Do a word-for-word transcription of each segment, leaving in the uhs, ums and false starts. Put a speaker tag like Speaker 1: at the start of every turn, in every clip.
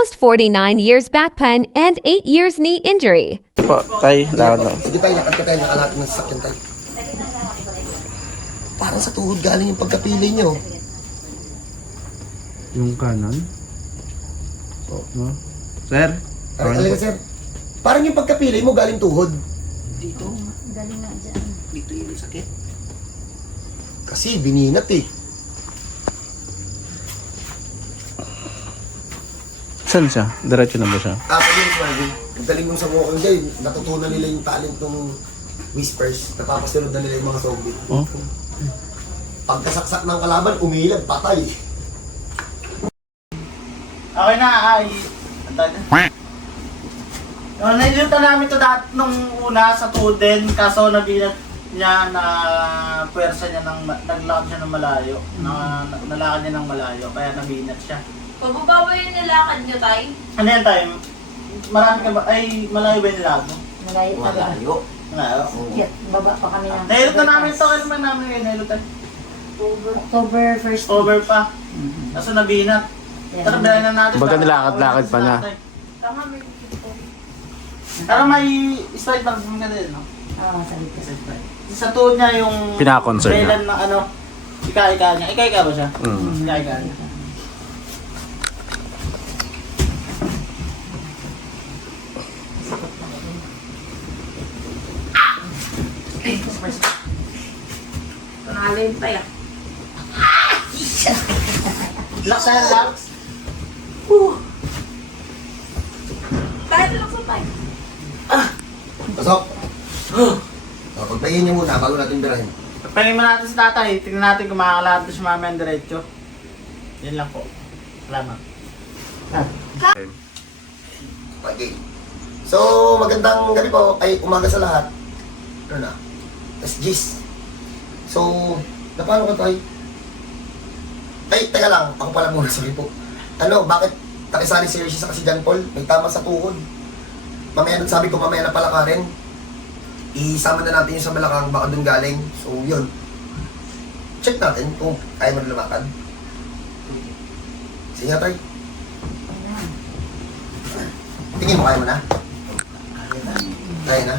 Speaker 1: almost forty-nine years back pain and eight years knee injury.
Speaker 2: Po, tay, lakad na.
Speaker 3: Hindi tayo, lakad ka tayo, nakalapit ng sasakyan tayo. Parang sa tuhod galing yung pagkapili nyo.
Speaker 2: Yung kanan?
Speaker 3: Oh.
Speaker 2: No? Sir?
Speaker 3: Ay, talaga sir. Parang yung pagkapili mo galing tuhod.
Speaker 4: Dito. Galing nga dyan. Dito yung sakit.
Speaker 3: Kasi bininat eh.
Speaker 2: Saan siya? Diretso na ba siya?
Speaker 3: Ah, pag yun, Marvin. Ang galing nung sa Walking Dead, natutunan nila yung talent ng Whispers. Napapasunod na nila yung mga zombie.
Speaker 2: Oh?
Speaker 3: Pagkasaksak ng kalaban, umilag, patay.
Speaker 5: Okay na, ay. Ang tayo na. Uh, Nailutan namin ito dati nung una sa tuhod din, kaso nabinat niya na puwersa niya ng, naglakad siya ng malayo. Na, na, nalakad niya ng malayo, kaya nabinat siya.
Speaker 6: Pababa yung nilakad nyo, Tay?
Speaker 5: Ano yan tayo? Marami ka ba? Ay, malayo ba yung nilakad mo?
Speaker 4: Malayo pa ba?
Speaker 3: Malayo.
Speaker 5: Malayo.
Speaker 4: Yes, baba pa kami ng...
Speaker 5: Nailutan namin ito, kailan ba namin yun? Nailutan.
Speaker 4: October first.
Speaker 5: Over pa. Kaso nabinat.
Speaker 4: Yes.
Speaker 5: Tara, bilhin na natin.
Speaker 2: Baga nilakad-lakad pa niya.
Speaker 6: Tama, may dito.
Speaker 5: Tara, may strike back ka din, no?
Speaker 4: Oo, sabi ko.
Speaker 5: Sa tuhod niya yung...
Speaker 2: Pinaka-concern niya.
Speaker 5: Kailan na ano, ika-ika niya. Ika-ika ba siya?
Speaker 2: Mm.
Speaker 5: Ika-ika niya.
Speaker 6: Panalo yung Tay, ah.
Speaker 5: Relax na, relax.
Speaker 6: Kahit lang sa Tay.
Speaker 3: Pasok. Oh, pagpahinga niyo muna bago natin birahin.
Speaker 5: Pagpahingin mo natin si tatay. Tingnan natin kung makakalakad na si mami ang diretso. Yan lang po. Salamat.
Speaker 3: Okay. So, magandang gabi po. Ay, umaga sa lahat. Ano na? S Gs. So, napano ka tayo? Ay, teka lang. Ako pala muna. Sorry po. Ano, bakit nakisali si Hershey sa kasi John Paul? May tama sa tuhod. Mamaya nun sabi ko, mamaya na pala ka rin. Isama na natin yung sa Malakang, baka dun galing. So, yun. Check natin kung kaya mo na lumakad. Sige nga tayo. Tingin mo, kaya mo na? Kaya na?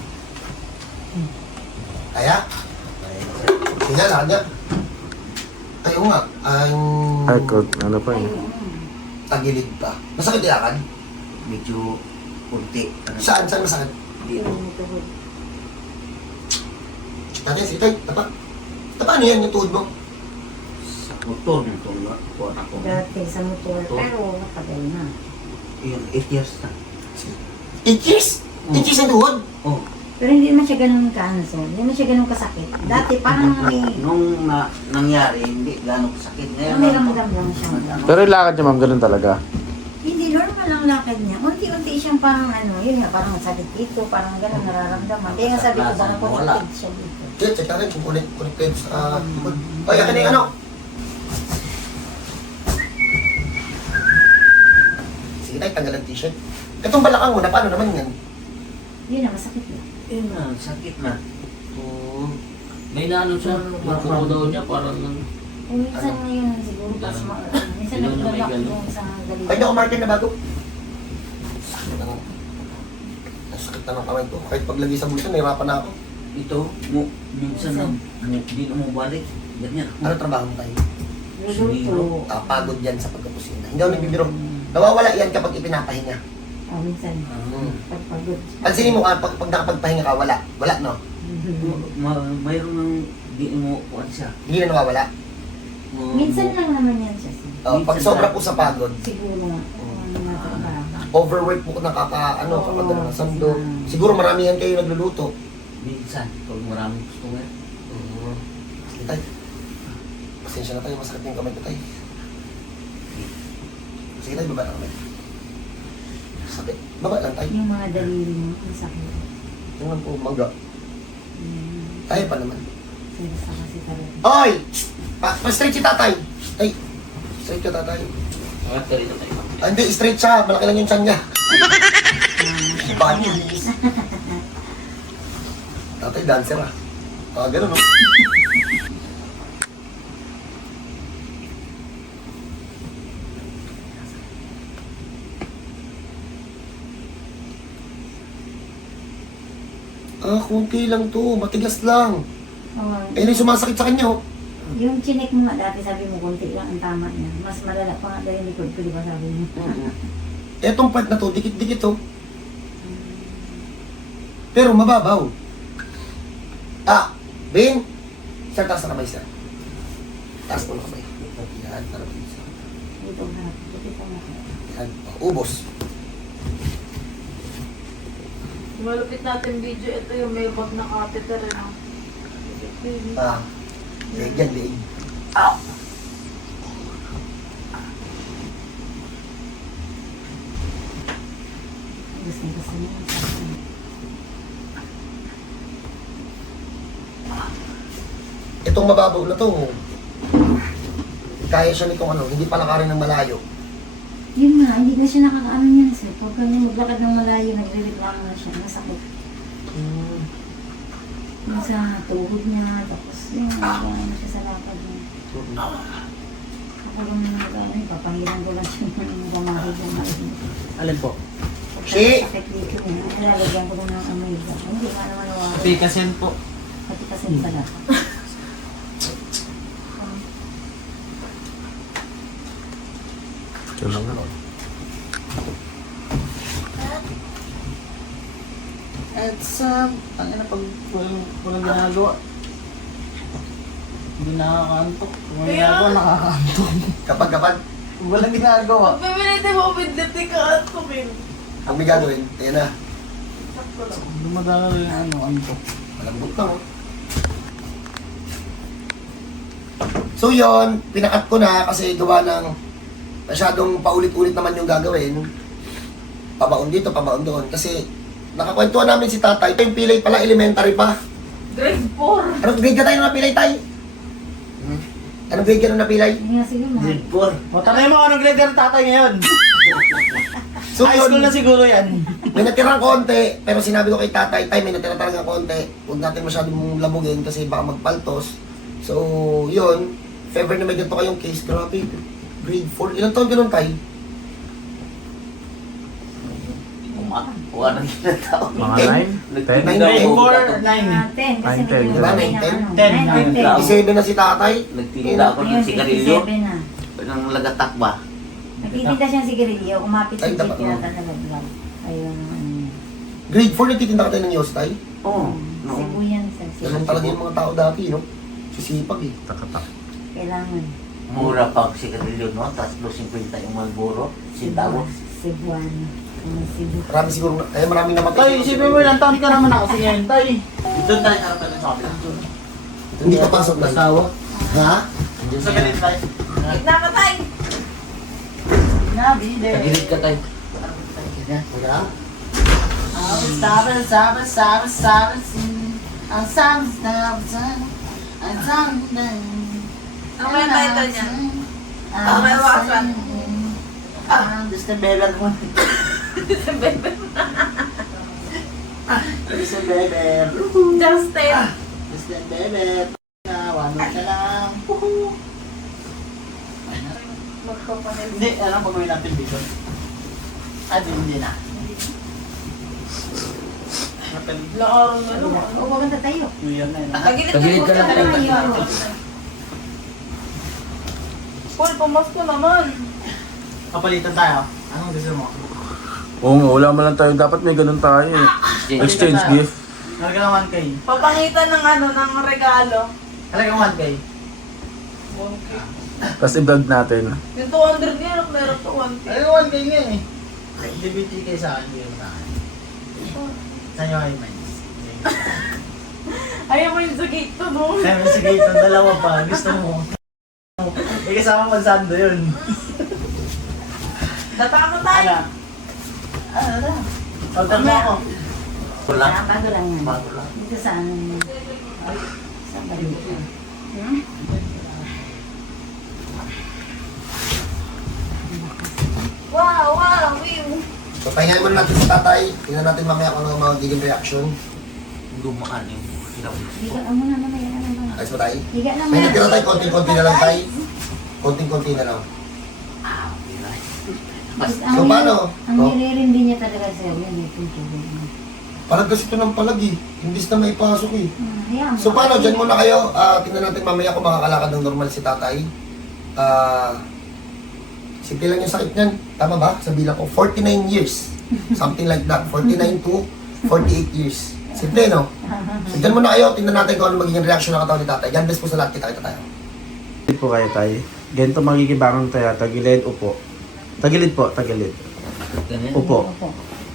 Speaker 3: Kaya? Sige nga, lakad nga. Ay, oo nga. Ang...
Speaker 2: Ay, kod, ano pa eh.
Speaker 3: Tagilid pa. Masakit ilakad?
Speaker 4: Medyo kunti.
Speaker 3: Saan? Saan masakit?
Speaker 4: Dito.
Speaker 3: Natin, sige tayo. Tapa. Tapa, ano yan yung tuhod mo?
Speaker 4: Sa motor nito nga. Kuha ako.
Speaker 7: Dati sa motor, pero matagal na.
Speaker 4: Yun, eight years na.
Speaker 3: eight years? eight years ang tuhod?
Speaker 4: Oh.
Speaker 7: Pero hindi naman siya ganun kaano, sir. Hindi naman siya ganun kasakit. Dati parang may,
Speaker 4: Nung na, nangyari, hindi gano'ng sakit. Ngayon,
Speaker 7: may ramdam lang siya.
Speaker 2: Pero yung lakad niya, ma'am, ganun talaga.
Speaker 7: Hindi, normal lang lakad niya. Unti-unti siyang parang ano, yun nga, parang sakit dito, parang ganun nararamdaman. Kaya nga sabi ko, baka connected siya dito.
Speaker 3: Sige, check natin kung connect, connected sa tuhod. Ay, akin na yung ano? Sige tayo, tanggal ang t-shirt. Itong balakang mo, na paano naman yan?
Speaker 7: Yun na, masakit lang.
Speaker 4: Yun na, sakit na.
Speaker 3: Hmm.
Speaker 8: May naano siya, marko daw niya, parang nang...
Speaker 7: Kung minsan ngayon, siguro pas ma... Minsan
Speaker 8: Yun na may
Speaker 7: naglalak
Speaker 8: ganun.
Speaker 7: yung sa galing.
Speaker 3: Ay, hindi ako marker na bago. Sakit na ng... Ang sakit na ng kamay ko. Kahit paglagay sa bulsa, nahirapan na ako.
Speaker 4: Ito, mo, minsan na, hindi na mo balik. Ganyan.
Speaker 3: Ano trabaho mo tayo?
Speaker 7: Luluto.
Speaker 3: Ah, pagod yan sa pagkakusina. Hindi ako nagbibiro. Nawawala yan kapag ipinapahinga.
Speaker 7: Oh, minsan.
Speaker 3: Hmm.
Speaker 7: Pagpagod.
Speaker 3: Pansinin mo ka, pag, pag nakapagpahinga ka, wala. Wala, no?
Speaker 4: Ma, mayroon ng di mo kuwan siya.
Speaker 3: Hindi na nawawala.
Speaker 4: Mo-
Speaker 7: Minsan lang naman yan siya, sir.
Speaker 3: Oh, pag sobra po sa pagod,
Speaker 7: Siguro nga. Kung ano natrabaho.
Speaker 3: overwork po nakaka, ano,
Speaker 7: Oo,
Speaker 3: kakadala ng sando.
Speaker 7: kasi-
Speaker 3: Siguro maramihan kayo nagluluto.
Speaker 4: Minsan, pag maraming customer.
Speaker 3: Hmm. Sige tayo. Pasensya na tayo, masakit na yung kamay ko tayo. Sige tayo, baba na kamay. Sakit. Baba lang tayo.
Speaker 7: Yung mga daliri mo, masakit.
Speaker 3: Yung lang po, mangga.
Speaker 7: Mm.
Speaker 3: Kaya pa naman.
Speaker 7: Seryosa kasi talaga.
Speaker 3: Hoy! Pa, pa-straight si tatay. Ay, straight ka tatay.
Speaker 8: Angat ka rito tayo.
Speaker 3: Ah, hindi, straight siya. Malaki lang yung tiyan niya. Banis. Tatay, dancer ah. Ah, ganun no? Ah, kunti lang to. Matigas lang.
Speaker 7: Oh,
Speaker 3: Ayun yung sumasakit sa kanya, oh.
Speaker 7: yung chinek mo nga dati, sabi mo, konti lang ang tama niya. Mas malala pa nga daw yung likod ko, di ba sabi mo?
Speaker 3: Etong part na to, dikit-dikit to. Pero mababaw. Ah, Ben, sir, taas na kamay, sir. Taas po na kamay. Yan, tarap isa.
Speaker 7: Dito nga, dito nga.
Speaker 3: Yan, ubos.
Speaker 6: Malupit natin video. Ito yung may bag na catheter. Ano?
Speaker 3: Ah, leeg yan, leeg. Ah!
Speaker 7: Gusto gusto niya.
Speaker 3: Itong mababaw na to, kaya siya nitong ano, hindi palakarin ng malayo.
Speaker 7: Yun nga, hindi na siya nakakaano niya sir. Pag kanya maglakad ng malayo, nagre-reklamo na siya, masakit. Yung sa tuhod niya, tapos yun, nagano na siya sa lakad niya. Ako lang na nag-ano, papahiran ko lang siya ng gamahid ng malaki.
Speaker 5: Alin po?
Speaker 3: Si!
Speaker 7: Sakit dito niya, nilalagyan ko lang ng amazing. Hindi nga naman nawala.
Speaker 5: Pikasin po.
Speaker 7: Pati kasi pala.
Speaker 2: Ito lang ano.
Speaker 5: At sa, ang ina pag walang, walang ginagawa. Hindi nakakaantok. Kung walang
Speaker 6: Kaya-
Speaker 5: ginagawa, nakakaantok.
Speaker 3: Kapag kapag,
Speaker 5: Kung walang ginagawa.
Speaker 6: Pag pipilite mo, bidliti ka at kumin.
Speaker 3: ang may gagawin, ayan na.
Speaker 5: Dumadalo yung ano, antok.
Speaker 3: Malambot na, oh. So yon, pinakat ko na kasi gawa ng masyadong paulit-ulit naman yung gagawin. Pabaon dito, pabaon doon. Kasi nakakwentuhan namin si tatay. Ito yung pilay pala, elementary pa.
Speaker 6: Grade four.
Speaker 3: Anong grade ka tayo nung napilay, tay? Anong grade ka nung napilay?
Speaker 7: Hindi nga siguro mga.
Speaker 4: Grade four.
Speaker 5: O, tanay mo anong grade ka ng tatay ngayon?
Speaker 3: So
Speaker 5: High school
Speaker 3: yun,
Speaker 5: na siguro yan.
Speaker 3: may natirang konti, pero sinabi ko kay tatay, tay, may natira talaga konti. Huwag natin masyadong labugin kasi baka magpaltos. So, yun. If ever na may ganito kayong case, grabe. Grade four. Ilang taon ka nun, tay?
Speaker 4: Uma- Wala nang ginataon.
Speaker 2: Mga
Speaker 3: Ten?
Speaker 2: nine? Ten?
Speaker 3: Nine,
Speaker 5: Grade
Speaker 3: ten.
Speaker 5: four, nine.
Speaker 7: Ah, ten. Kasi
Speaker 2: Nine, ten.
Speaker 7: may
Speaker 3: Diba?
Speaker 7: ginagawa
Speaker 3: Nine,
Speaker 7: na
Speaker 3: ten?
Speaker 7: ano.
Speaker 5: Ten.
Speaker 7: Nine, nine, ten.
Speaker 3: fifty-seven na si tatay.
Speaker 4: Nagtitinda ako ng
Speaker 7: Ngayon,
Speaker 4: sigarilyo.
Speaker 7: fifty-seven na.
Speaker 4: Ng lagatak ba?
Speaker 7: Nagtitinda siyang sigarilyo, umapit
Speaker 3: Ay,
Speaker 7: yung
Speaker 3: dapat,
Speaker 7: jeep
Speaker 3: oh.
Speaker 7: tinatalaglag. Ayun, ano.
Speaker 3: Grade four, nagtitinda ka tayo ng yos, tay?
Speaker 4: Oo.
Speaker 7: Cebu yan, sir.
Speaker 3: Ganun
Speaker 7: Cebu.
Speaker 3: talaga yung mga tao dati, no? Sisipag eh.
Speaker 2: Takatak.
Speaker 7: Kailangan.
Speaker 4: Mura pag sigarilyo, no? Tapos dos fifty yung Marlboro. Centavos.
Speaker 7: Cebuano. Ano, Cebu.
Speaker 3: Marami siguro, eh maraming namatay.
Speaker 5: Tay, isipin mo ilang taon ka naman na kasi ngayon, tay. Doon tayo harapan sa kapila.
Speaker 3: Hindi ka pasok na.
Speaker 5: Asawa.
Speaker 3: Ha?
Speaker 5: Sa galit tayo.
Speaker 6: Nakatay.
Speaker 5: Nabide.
Speaker 8: Tagilid ka tayo.
Speaker 3: Wala?
Speaker 5: Ang sabi, sabi, sabi, sabi, ang sabi, sabi, sabi, ang sabi,
Speaker 6: Ano ba yung title niya?
Speaker 5: Ah,
Speaker 6: may wasan.
Speaker 5: Ah, gusto beber mo. Gusto beber.
Speaker 6: Justin.
Speaker 5: Gusto beber. Wano ka lang. Woohoo!
Speaker 6: Magpapanil.
Speaker 5: Hindi, alam mo gawin natin dito. Ah, di, hindi na.
Speaker 6: Lakaron na no.
Speaker 7: O, maganda tayo.
Speaker 5: Ngayon na yun.
Speaker 6: Tagilid
Speaker 8: Tagilid ka lang tayo.
Speaker 6: Paul, pamasko naman.
Speaker 5: Kapalitan tayo. Anong gusto mo?
Speaker 2: Oo nga, wala man lang tayo. Dapat may ganun tayo eh. Exchange gift.
Speaker 5: Halagang one K.
Speaker 6: Papangitan ng ano, ng regalo.
Speaker 5: Halagang one K.
Speaker 2: Tapos i-vlog natin.
Speaker 6: Yung two hundred niya, meron to one K.
Speaker 5: Halagang one K nga eh. D B T K sa akin, hindi mo sa akin. Saan yung high minds?
Speaker 6: Ayaw mo yung sa gate to, no?
Speaker 5: Kaya may sige itong dalawa pa. Gusto mo. Eh kasama mo sando yun.
Speaker 6: Data ka tayo.
Speaker 5: Ano? Ano na? Order mo ako.
Speaker 4: Wala.
Speaker 7: Ah, bago lang yan.
Speaker 4: Bago lang.
Speaker 7: Dito sa ano yun. Sa balita. Hmm?
Speaker 6: Wow, wow, wee.
Speaker 3: So, pahingayin muna natin si tatay. Tingnan natin mamaya kung ano ang magiging reaction.
Speaker 4: Gumaan yung hirap.
Speaker 7: Higa ka muna mamaya. Ano ba?
Speaker 3: Ayos ba tayo?
Speaker 7: Higa lang
Speaker 3: May
Speaker 7: muna.
Speaker 3: natira tayo, konting-konti na lang tayo. Konting-konti na lang.
Speaker 4: Ah, okay na.
Speaker 7: Ang,
Speaker 3: So, paano?
Speaker 7: Ang
Speaker 3: Oh.
Speaker 7: nire-rindi niya talaga sa'yo, yun eh, kung tubig mo.
Speaker 3: Palag kasi ito ng palag eh. Imbis na may pasok eh.
Speaker 7: Hmm, ayan.
Speaker 3: So paano, dyan muna kayo. Ah, tingnan natin mamaya kung makakalakad ng normal si tatay. Ah, simple lang yung sakit niyan. Tama ba? Sabi lang ko, forty-nine years. Something like that. forty-nine to forty-eight years. Simple, no? So dyan muna kayo. Tingnan natin kung ano magiging reaction ng katawan ni tatay. God bless po sa lahat. Kita-kita tayo.
Speaker 9: Tagilid po kayo tayo. Ganito magigibangon tayo. Tagilid, upo. Tagilid po, tagilid.
Speaker 4: Ganyan.
Speaker 9: Upo.
Speaker 7: Opo.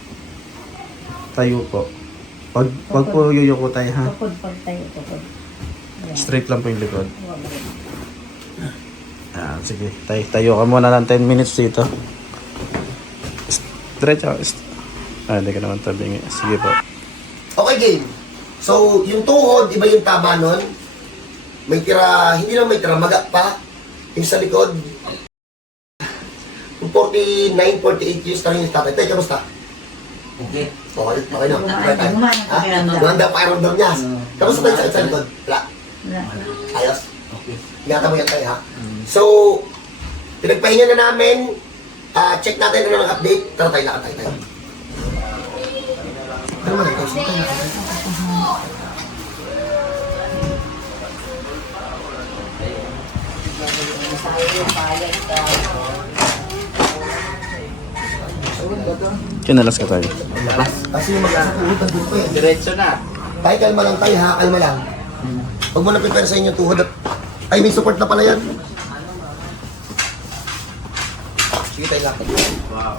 Speaker 9: Tayo po. Pag, pag po yuyuko tayo ha.
Speaker 7: Tukod pag tayo, tukod. Ayan.
Speaker 9: Straight lang po yung likod.
Speaker 7: Wala.
Speaker 9: Ah, sige. Tayo, tayo ka muna ng ten minutes dito. Stretch out. Ah, hindi ka naman tabingi. Sige po.
Speaker 3: Okay, game. So, yung tuhod, iba yung taba nun. May tira, hindi lang may tira, maga pa. Yung sa likod. Yung forty-nine, forty-eight years na rin yung tatay. Tay, kamusta?
Speaker 4: Okay.
Speaker 3: Okay, okay na. Okay tayo.
Speaker 7: Gumana
Speaker 3: Ha?
Speaker 7: ka lang.
Speaker 3: Ganda pa pakiramdam niya. Kamusta tayo sa sa likod? Wala.
Speaker 7: Wala.
Speaker 3: Ayos.
Speaker 4: Okay.
Speaker 3: Ingatan mo yan tayo, ha? So, pinagpahinga na namin. Ah, check natin ano ng update. Tara tayo, lakad tayo tayo. Ano naman ito? Sige tayo.
Speaker 9: Kinalas ka tayo.
Speaker 3: Kasi yung mag-asa tuhod, nandun pa eh.
Speaker 8: Diretso na.
Speaker 3: Tayo, kalma lang tayo, ha? Kalma lang. Huwag mo na prepare sa inyo tuhod. At... Ay, may support na pala yan. Sige tayo, lakad.
Speaker 8: Wow.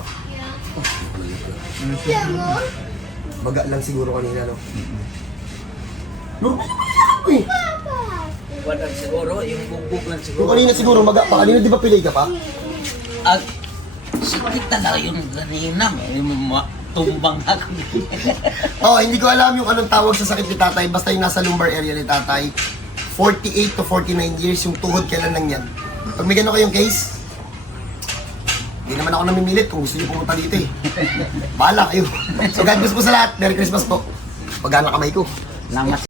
Speaker 3: Baga lang siguro kanina, no? No? Uy!
Speaker 4: Wala siguro, yung bugbog lang
Speaker 3: Yung
Speaker 4: siguro.
Speaker 3: kanina siguro, maga pa. Kanina di ba pilay ka pa?
Speaker 4: At sakit talaga yung kanina. May ma- tumbang ako.
Speaker 3: Oh, hindi ko alam yung anong tawag sa sakit ni tatay. Basta yung nasa lumbar area ni tatay. forty-eight to forty-nine years yung tuhod kailan lang yan. Pag may gano'n kayong case, hindi naman ako namimilit kung gusto niyo pumunta dito eh. Bahala kayo. So God bless po sa lahat. Merry Christmas po. Pagana kamay ko.
Speaker 4: Salamat.